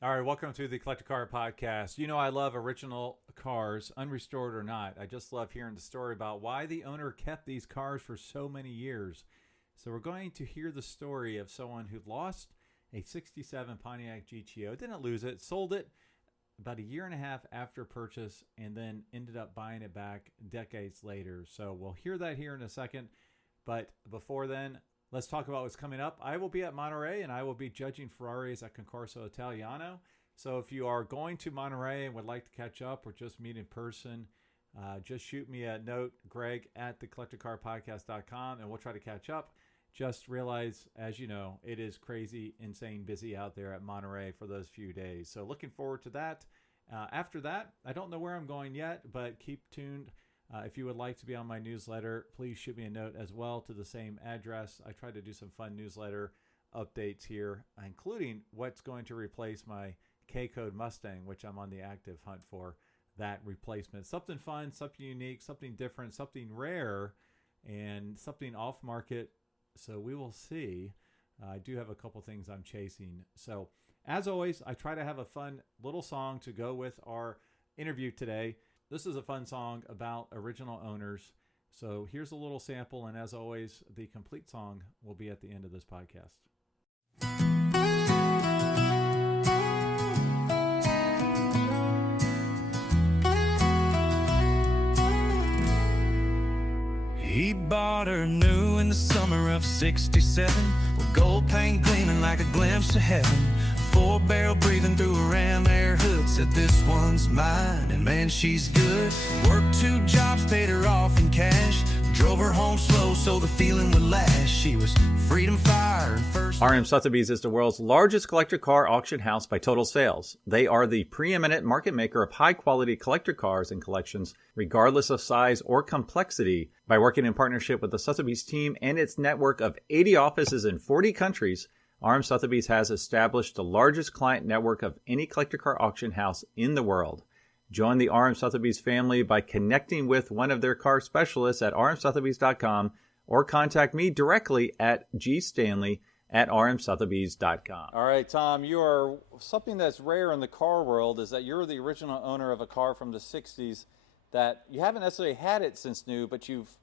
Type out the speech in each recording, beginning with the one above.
All right, welcome to the Collector Car Podcast. You know I love original cars, unrestored or not. I just love hearing the story about why the owner kept these cars for so many years. So we're going to hear the story of someone who lost a 67 Pontiac GTO, didn't lose it, sold it about a year and a half after purchase, and then ended up buying it back decades later. So we'll hear that here in a second. But before then, let's talk about what's coming up. I will be at Monterey, and I will be judging Ferraris at Concorso Italiano. So if you are going to Monterey and would like to catch up or just meet in person, just shoot me a note, Greg, at thecollectorcarpodcast.com, and we'll try to catch up. Just realize, as you know, it is crazy, insane busy out there at Monterey for those few days. So looking forward to that. After that, I don't know where I'm going yet, but keep tuned. If you would like to be on my newsletter, please shoot me a note as well to the same address. I try to do some fun newsletter updates here, including what's going to replace my K-Code Mustang, which I'm on the active hunt for that replacement. Something fun, something unique, something different, something rare, and something off-market. So we will see. I do have a couple things I'm chasing. So as always, I try to have a fun little song to go with our interview today. This is a fun song about original owners. So here's a little sample, and as always, the complete song will be at the end of this podcast. He bought her new in the summer of '67, with gold paint gleaming like a glimpse of heaven. Four-barrel breathing through a Ram Air hood, said this one's mine, and man, she's good. Worked 2 jobs, paid her off in cash, drove her home slow so the feeling would last. She was freedom fire and first. RM Sotheby's is the world's largest collector car auction house by total sales. They are the preeminent market maker of high-quality collector cars and collections, regardless of size or complexity. By working in partnership with the Sotheby's team and its network of 80 offices in 40 countries, RM Sotheby's has established the largest client network of any collector car auction house in the world. Join the RM Sotheby's family by connecting with one of their car specialists at rmsotheby's.com or contact me directly at gstanley@rmsotheby's.com. All right, Tom, you are something that's rare in the car world is that you're the original owner of a car from the 60s that you haven't necessarily had it since new, but you've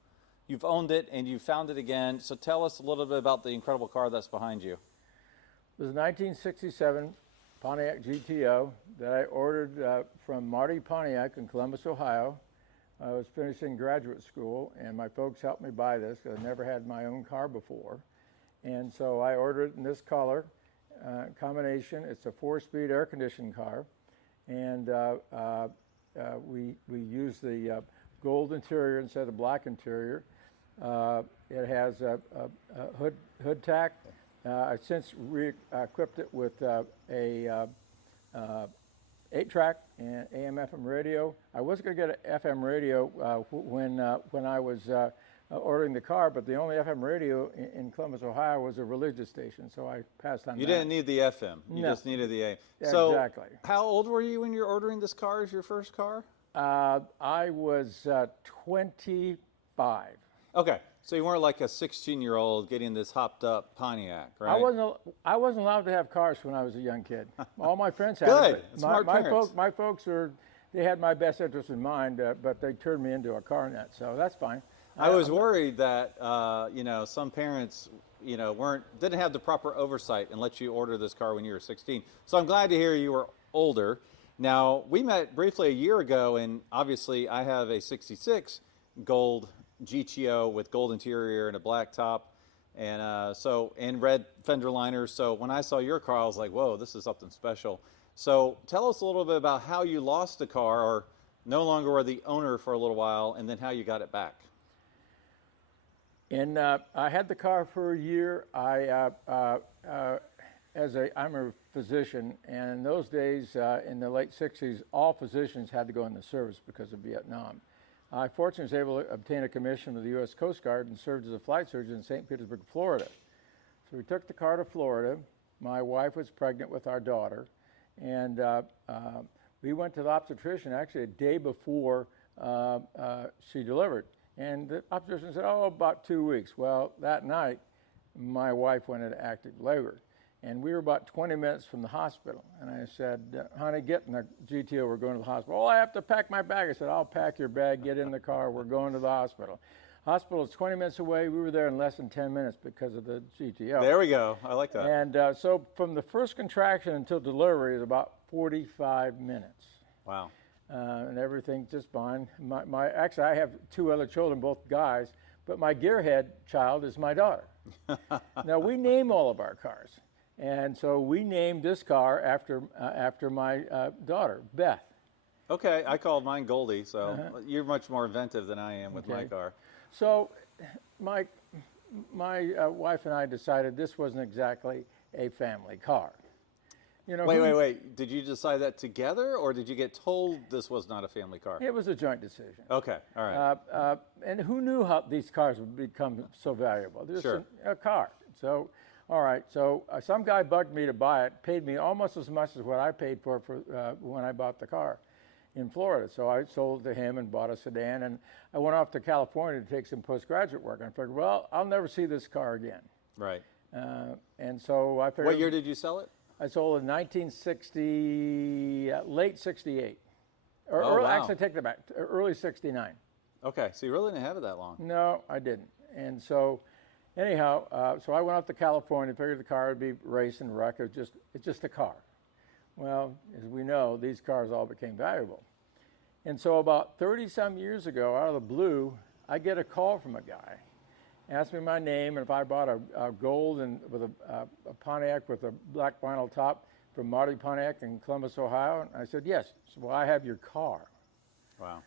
owned it and you found it again. So tell us a little bit about the incredible car that's behind you. It was a 1967 Pontiac GTO that I ordered from Marty Pontiac in Columbus, Ohio. I was finishing graduate school, and my folks helped me buy this because I never had my own car before. And so I ordered it in this color combination. It's a 4-speed air-conditioned car, and we used the gold interior instead of black interior. It has a hood tack. I've since equipped it with a 8-track and AM/FM radio. I was going to get an FM radio when I was ordering the car, but the only FM radio in Columbus, Ohio was a religious station, so I passed on You that. didn't need the FM. You No. just needed the AM. Yeah, So exactly. how old were you when you were ordering this car as your first car? I was 25. Okay. So you weren't like a 16-year-old getting this hopped up Pontiac, right? I wasn't allowed to have cars when I was a young kid. All my friends had Good. it. but Smart parents. My folks they had my best interest in mind, but they turned me into a car nut, so that's fine. I was worried that some parents didn't have the proper oversight and let you order this car when you were 16. So I'm glad to hear you were older. Now, we met briefly a year ago, and obviously I have a 66 gold GTO with gold interior and a black top, and and red fender liners. So when I saw your car, I was like, whoa, this is something special. So tell us a little bit about how you lost the car or no longer were the owner for a little while, and then how you got it back. And I had the car for a year. I'm a physician, and in those days, in the late 60s, all physicians had to go into service because of Vietnam. I fortunately was able to obtain a commission with the U.S. Coast Guard and served as a flight surgeon in St. Petersburg, Florida. So we took the car to Florida. My wife was pregnant with our daughter, and we went to the obstetrician actually a day before she delivered. And the obstetrician said, about 2 weeks. Well, that night, my wife went into active labor. And we were about 20 minutes from the hospital. And I said, honey, get in the GTO, we're going to the hospital. Oh, I have to pack my bag. I said, I'll pack your bag, get in the car, we're going to the hospital. Hospital is 20 minutes away. We were there in less than 10 minutes because of the GTO. There we go. I like that. And so from the first contraction until delivery is about 45 minutes. Wow. And everything's just fine. Actually, I have 2 other children, both guys, but my gearhead child is my daughter. Now, we name all of our cars. And so we named this car after my daughter, Beth. Okay, I called mine Goldie, so you're much more inventive than I am with my car. So my wife and I decided this wasn't exactly a family car. You know, Wait. Did you decide that together, or did you get told this was not a family car? It was a joint decision. Okay, all right. And who knew how these cars would become so valuable? This Sure. a car. So, all right. So some guy bugged me to buy it, paid me almost as much as what I paid for when I bought the car in Florida. So I sold it to him and bought a sedan, and I went off to California to take some postgraduate work. And I figured, well, I'll never see this car again. Right. And so I figured. What year did you sell it? I sold it in 1960, late 68. Or Oh, early, wow. Actually, take that back, early 69. Okay, so you really didn't have it that long. No, I didn't. And so, anyhow, so I went off to California, figured the car would be race and wreck. It's just a car. Well, as we know, these cars all became valuable. And so about 30-some years ago, out of the blue, I get a call from a guy. Asked me my name and if I bought a gold and with a Pontiac with a black vinyl top from Marty Pontiac in Columbus, Ohio. And I said, yes. He said, well, I have your car. Wow.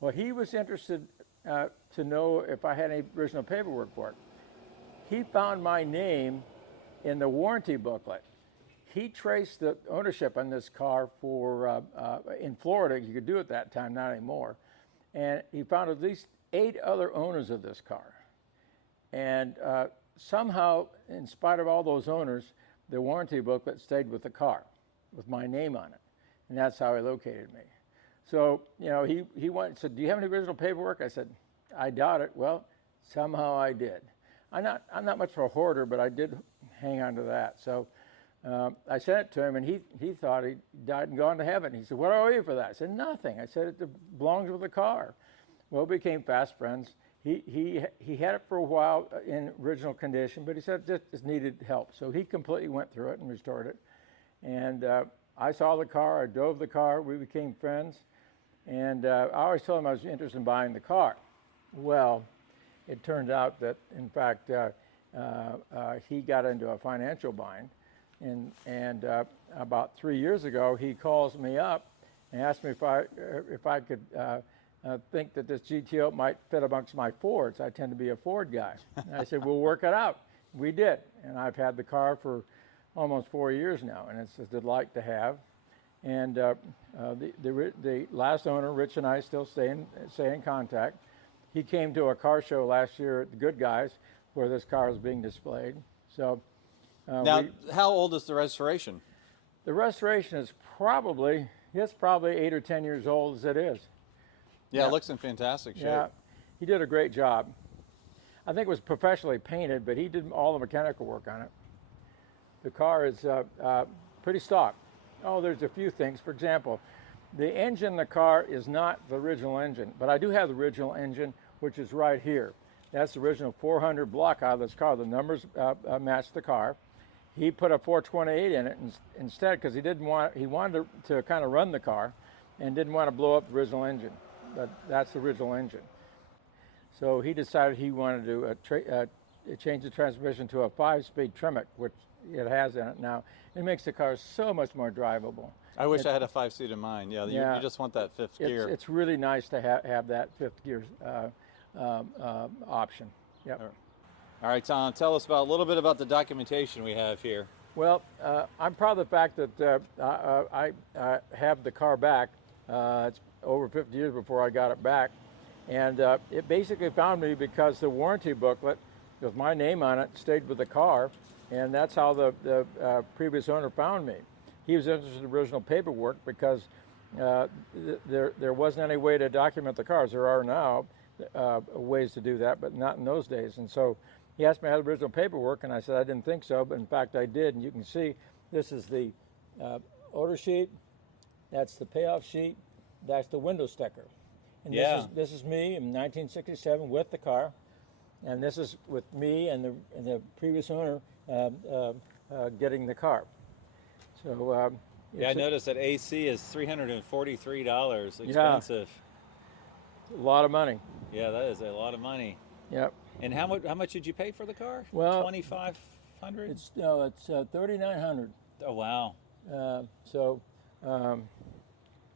Well, he was interested to know if I had any original paperwork for it. He found my name in the warranty booklet. He traced the ownership on this car for, in Florida, you could do it that time, not anymore. And he found at least 8 other owners of this car. And somehow, in spite of all those owners, the warranty booklet stayed with the car, with my name on it. And that's how he located me. So, you know, he went and said, do you have any original paperwork? I said, I doubt it. Well, somehow I did. I'm not much of a hoarder, but I did hang on to that. So I sent it to him, and he thought he died and gone to heaven. He said, what do I owe you for that? I said, nothing. I said, it belongs with the car. Well, we became fast friends. He had it for a while in original condition, but he said it just needed help. So he completely went through it and restored it. And I saw the car, I drove the car, we became friends. And I always told him I was interested in buying the car. Well, it turned out that, in fact, he got into a financial bind. And about 3 years ago, he calls me up and asked me if I could think that this GTO might fit amongst my Fords. I tend to be a Ford guy. And I said, we'll work it out. We did. And I've had the car for almost 4 years now, and it's a delight to have. And the last owner, Rich, and I still stay in contact. He came to a car show last year at the Good Guys where this car is being displayed. So now, how old is the restoration? The restoration is probably 8 or 10 years old as it is. Yeah, it looks in fantastic shape. Yeah, he did a great job. I think it was professionally painted, but he did all the mechanical work on it. The car is pretty stock. Oh, there's a few things. For example, the engine in the car is not the original engine, but I do have the original engine, which is right here. That's the original 400 block out of this car. The numbers match the car. He put a 428 in it instead because he wanted to kind of run the car and didn't want to blow up the original engine. But that's the original engine. So he decided he wanted to change the transmission to a 5-speed Tremec, which it has in it now. It makes the car so much more drivable. I wish I had a 5-seat in mine. Yeah, you just want that fifth gear. It's really nice to have that 5th gear option. Yep. All right, Tom, tell us a little bit about the documentation we have here. Well, I'm proud of the fact that I have the car back. It's over 50 years before I got it back. And it basically found me because the warranty booklet with my name on it stayed with the car, and that's how the previous owner found me. He was interested in original paperwork because there wasn't any way to document the cars. There are now ways to do that, but not in those days. And so He asked me how the original paperwork, and I said I didn't think so, but in fact I did. And you can see this is the order sheet, that's the payoff sheet, that's the window sticker. And this is me in 1967 with the car, and this is with me and the previous owner getting the car. So yeah, I noticed that AC is $343. Expensive. A lot of money. Yeah, that is a lot of money. Yep. And how much did you pay for the car? Well, $2,500. It's $3,900. Oh wow.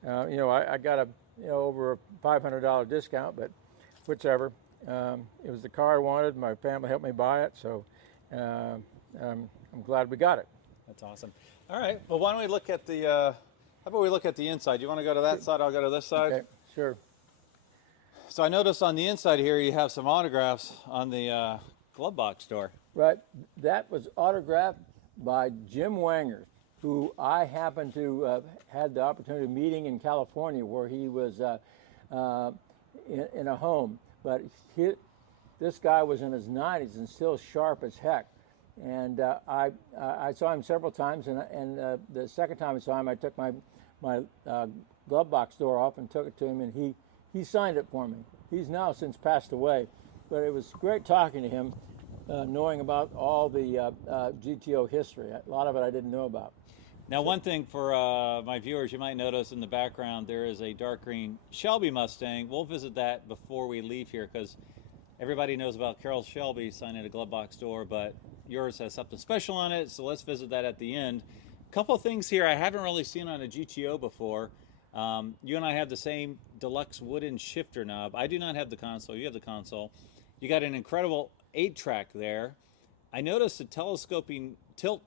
You know, I got a over a $500 discount, but whichever. It was the car I wanted. My family helped me buy it, so I'm glad we got it. That's awesome. All right. Well, why don't we look at the? How about we look at the inside? You want to go to that side? I'll go to this side. Okay, sure. So I noticed on the inside here you have some autographs on the glove box door. Right. That was autographed by Jim Wanger, who I happened to had the opportunity of meeting in California, where he was in a home. But this guy was in his 90s and still sharp as heck. And I saw him several times, and the second time I saw him, I took my glove box door off and took it to him, and he signed it for me. He's now since passed away, but it was great talking to him, knowing about all the GTO history. A lot of it I didn't know about. Now, one thing for my viewers, you might notice in the background there is a dark green Shelby Mustang. We'll visit that before we leave here because everybody knows about Carroll Shelby signing a glove box door, but yours has something special on it, so let's visit that at the end. A couple of things here I haven't really seen on a GTO before. You and I have the same deluxe wooden shifter knob. I do not have the console. You have the console. You got an incredible 8-track there. I noticed a telescoping tilt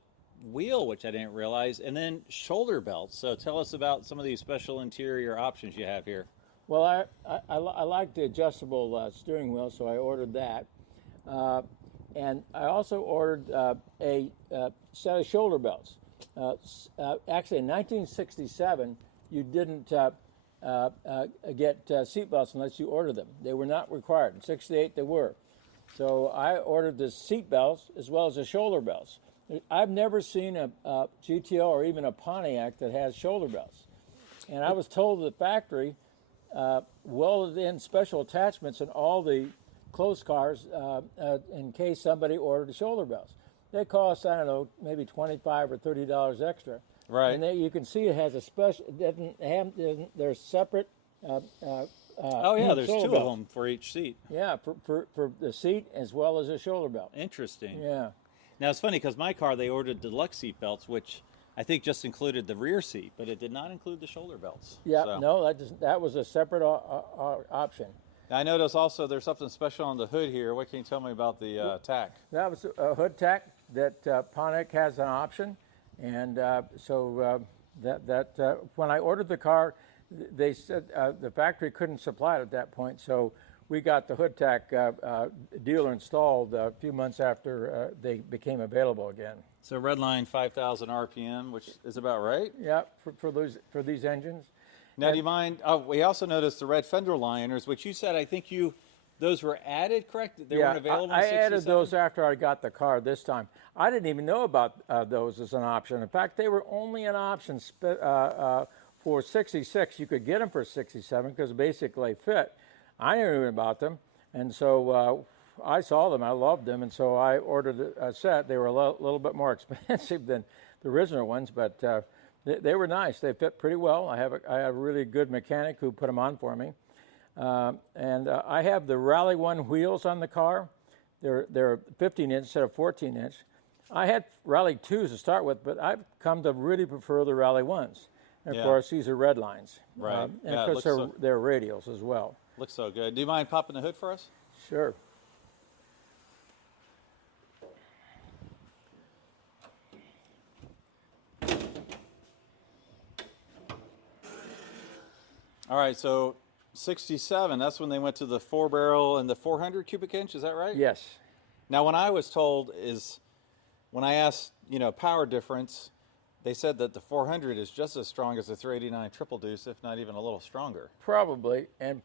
wheel, which I didn't realize, and then shoulder belts. So tell us about some of these special interior options you have here. Well, I like the adjustable steering wheel, so I ordered that. And I also ordered a set of shoulder belts. Actually, in 1967, you didn't get seat belts unless you ordered them. They were not required. In 68, they were. So I ordered the seat belts as well as the shoulder belts. I've never seen a GTO or even a Pontiac that has shoulder belts. And I was told at the factory, welded in special attachments in all the closed cars in case somebody ordered the shoulder belts. They cost, I don't know, maybe $25 or $30 extra. Right. And you can see it has a special, they're separate. Oh yeah, there's two of them for each seat. Yeah, for the seat as well as a shoulder belt. Interesting. Yeah. Now it's funny because my car, they ordered deluxe seat belts, which I think just included the rear seat, but it did not include the shoulder belts. Yeah, so. No, that was a separate option. Now, I noticed also there's something special on the hood here. What can you tell me about the tack? That was a hood tack that Pontiac has an option, and when I ordered the car, they said the factory couldn't supply it at that point, so we got the hood tack dealer installed a few months after they became available again. So redline 5,000 RPM, which is about right. Yeah, for these engines. Now, do you mind? Oh, we also noticed the red fender liners, which you said I think those were added, correct? They weren't available. I added those after I got the car this time. I didn't even know about those as an option. In fact, they were only an option for 66. You could get them for 67 because basically fit. I knew even about them, and so I saw them. I loved them, and so I ordered a set. They were a little bit more expensive than the original ones, but they were nice. They fit pretty well. I have a really good mechanic who put them on for me, and I have the Rally 1 wheels on the car. They're 15-inch instead of 14-inch. I had Rally 2s to start with, but I've come to really prefer the Rally 1s. And of course, these are red lines. Right. And of course, they're radials as well. Looks so good. Do you mind popping the hood for us? Sure. All right, so 67, that's when they went to the 4-barrel and the 400 cubic inch, is that right? Yes. Now, when I was told when I asked, power difference, they said that the 400 is just as strong as the 389 triple deuce, if not even a little stronger. Probably, and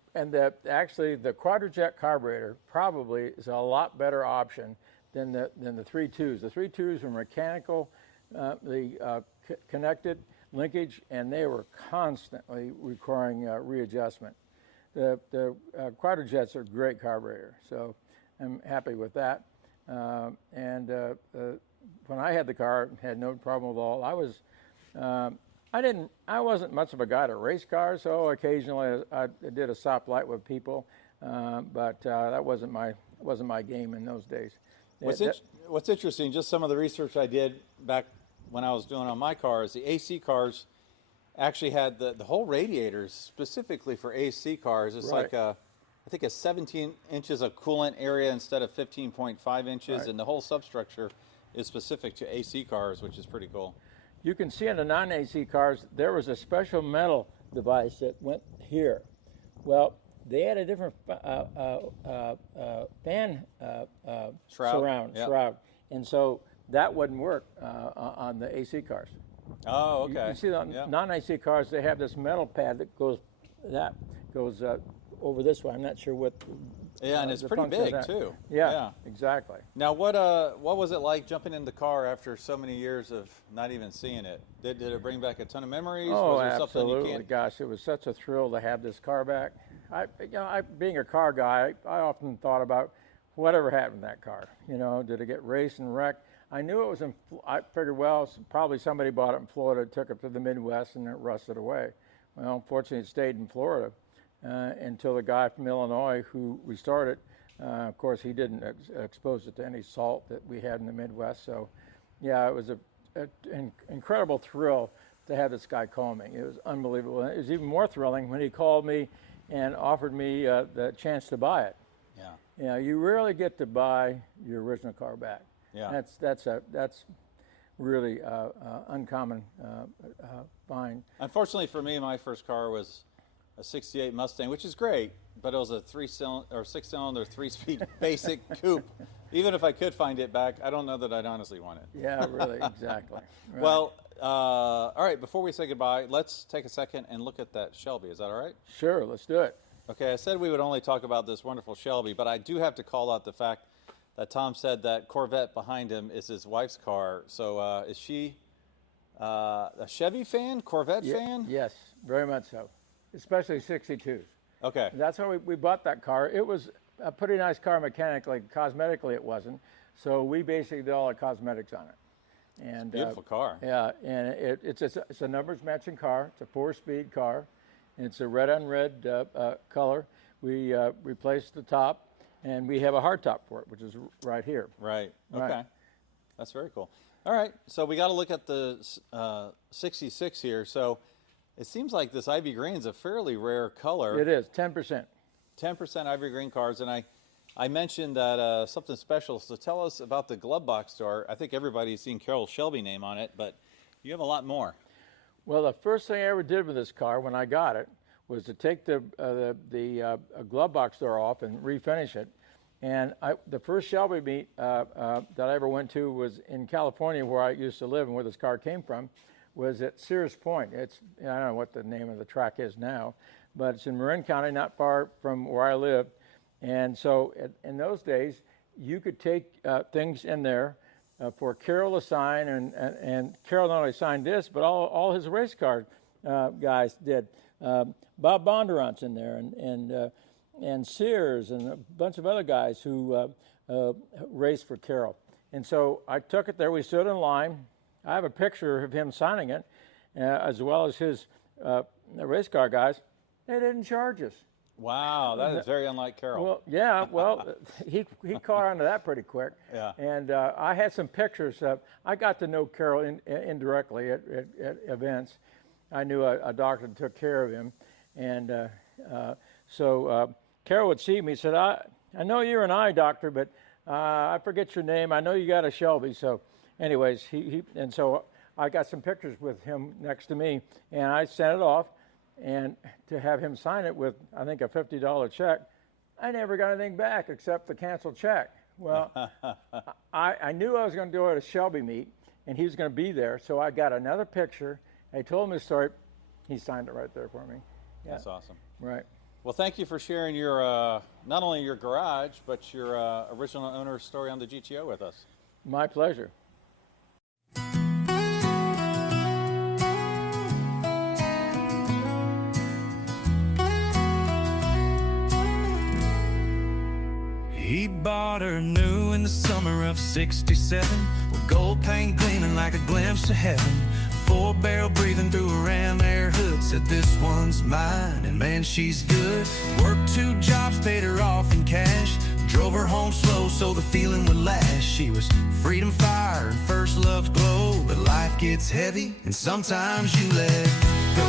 actually the Quadrajet carburetor probably is a lot better option than the 3.2s. The 3.2s were mechanical, connected linkage, and they were constantly requiring readjustment. The Quadrajets are a great carburetor, so I'm happy with that. When I had the car, had no problem at all. I wasn't much of a guy to race cars, so occasionally I did a stoplight with people, but that wasn't my game in those days. What's interesting, just some of the research I did back when I was doing on my cars, the AC cars actually had the whole radiators specifically for AC cars. It's Right. like I think a 17 inches of coolant area instead of 15.5 inches, Right. and the whole substructure is specific to AC cars, which is pretty cool. You can see in the non-AC cars, there was a special metal device that went here. Well, they had a different fan shroud, and so that wouldn't work on the AC cars. Oh, okay. You see the non-AC cars, they have this metal pad that goes over this way. I'm not sure what. Yeah, and it's the pretty function of big that. too. Yeah, exactly. Now, what was it like jumping in the car after so many years of not even seeing it? Did it bring back a ton of memories? Oh, was there something absolutely! you can't... Gosh, it was such a thrill to have this car back. Being a car guy, I often thought about whatever happened to that car. Did it get raced and wrecked? I knew it was I figured, well, probably somebody bought it in Florida, took it to the Midwest, and it rusted away. Well, unfortunately, it stayed in Florida until the guy from Illinois who restored it. Of course, he didn't expose it to any salt that we had in the Midwest. So, yeah, it was an incredible thrill to have this guy call me. It was unbelievable. And it was even more thrilling when he called me and offered me the chance to buy it. Yeah. You rarely get to buy your original car back. Yeah. That's really uncommon find. Unfortunately for me, my first car was a 68 Mustang, which is great, but it was a 6-cylinder, 3-speed basic coupe. Even if I could find it back, I don't know that I'd honestly want it. Yeah, really, exactly. Right. Well, all right, before we say goodbye, let's take a second and look at that Shelby. Is that all right? Sure, let's do it. Okay, I said we would only talk about this wonderful Shelby, but I do have to call out the fact that Tom said that Corvette behind him is his wife's car. So is she a Chevy fan, Corvette fan? Yes, very much so, especially 62s. Okay. That's why we bought that car. It was a pretty nice car mechanically. Cosmetically, it wasn't. So we basically did all the cosmetics on it. And beautiful car. Yeah, and it's a numbers matching car. It's a 4-speed car. And it's a red on red color. We replaced the top, and we have a hard top for it, which is right here. Right. Okay. Right. That's very cool. All right. So we got to look at the 66 here. So it seems like this Ivy green is a fairly rare color. It is 10%. 10% Ivory green cars, and I mentioned that something special. So tell us about the glove box store. I think everybody's seen Carroll Shelby name on it, but you have a lot more. Well, the first thing I ever did with this car when I got it was to take the glove box door off and refinish it. And the first Shelby meet that I ever went to was in California, where I used to live and where this car came from, was at Sears Point. I don't know what the name of the track is now, but it's in Marin County, not far from where I lived. And so in those days, you could take things in there for Carroll to sign, and Carroll not only signed this, but all his race car guys did. Bob Bondurant's in there, and Sears, and a bunch of other guys who raced for Carroll. And so I took it there. We stood in line. I have a picture of him signing it, as well as his race car guys. They didn't charge us. Wow, that is very unlike Carroll. Well, yeah, he caught on to that pretty quick. Yeah. And I had some pictures. I got to know Carroll indirectly at events. I knew a doctor that took care of him. And so Carroll would see me. He said, I know you're an eye doctor, but I forget your name. I know you got a Shelby. So anyways, and so I got some pictures with him next to me, and I sent it off. And to have him sign it with, I think, a $50 check, I never got anything back except the canceled check. Well, I knew I was going to do it at a Shelby meet, and he was going to be there, so I got another picture. I told him his story. He signed it right there for me. Yeah. That's awesome. Right. Well, thank you for sharing your not only your garage, but your original owner's story on the GTO with us. My pleasure. He bought her new in the summer of '67, with gold paint gleaming like a glimpse of heaven. 4-barrel breathing through a ram air hood, said this one's mine, and man, she's good. Worked 2 jobs, paid her off in cash, drove her home slow so the feeling would last. She was freedom fire and first love's glow, but life gets heavy and sometimes you let go.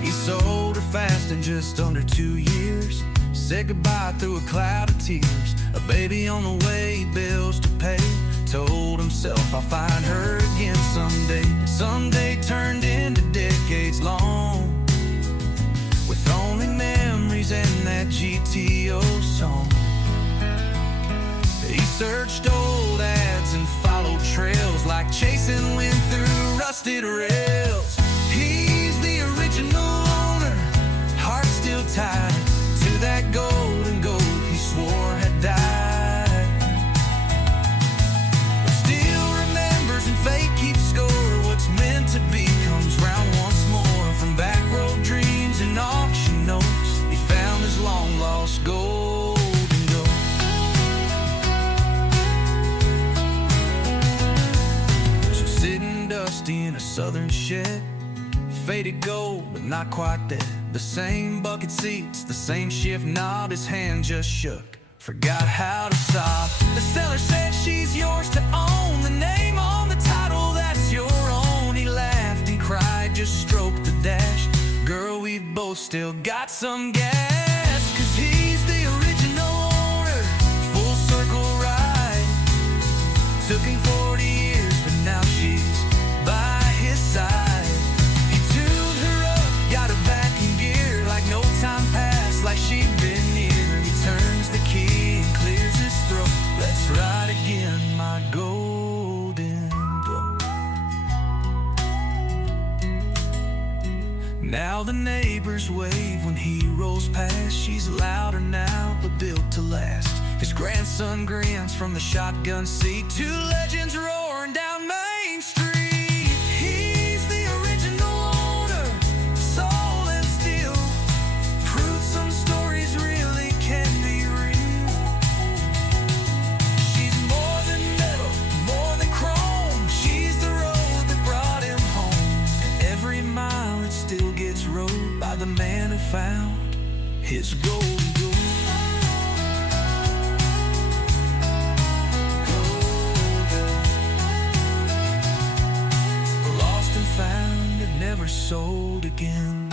He sold her fast in just under 2 years, said goodbye through a cloud of tears. A baby on the way, bills to pay, told himself I'll find her again someday. Someday turned into decades long, with only memories and that GTO song. He searched old ads and followed trails like chasing wind through rusted rails. He's the original owner, heart still tied to that golden gold he swore had died. But still remembers and fate keeps score. What's meant to be comes round once more. From back road dreams and auction notes, he found his long lost golden gold. So sitting dusty in a southern shed, faded gold, but not quite dead. The same bucket seats, the same shift knob, his hand just shook, forgot how to stop. The seller said she's yours to own, the name on the title, that's your own. He laughed and cried, just stroked the dash. Girl, we've both still got some gas, 'cause he's the original owner, full circle ride. Took him 40 years, but now she's by his side. No time passed like she'd been here. He turns the key and clears his throat. Let's ride again, my golden goat. Now the neighbors wave when he rolls past. She's louder now, but built to last. His grandson grins from the shotgun seat. 2 legends roaring down Main Street. The man who found his golden gold. Lost and found and never sold again.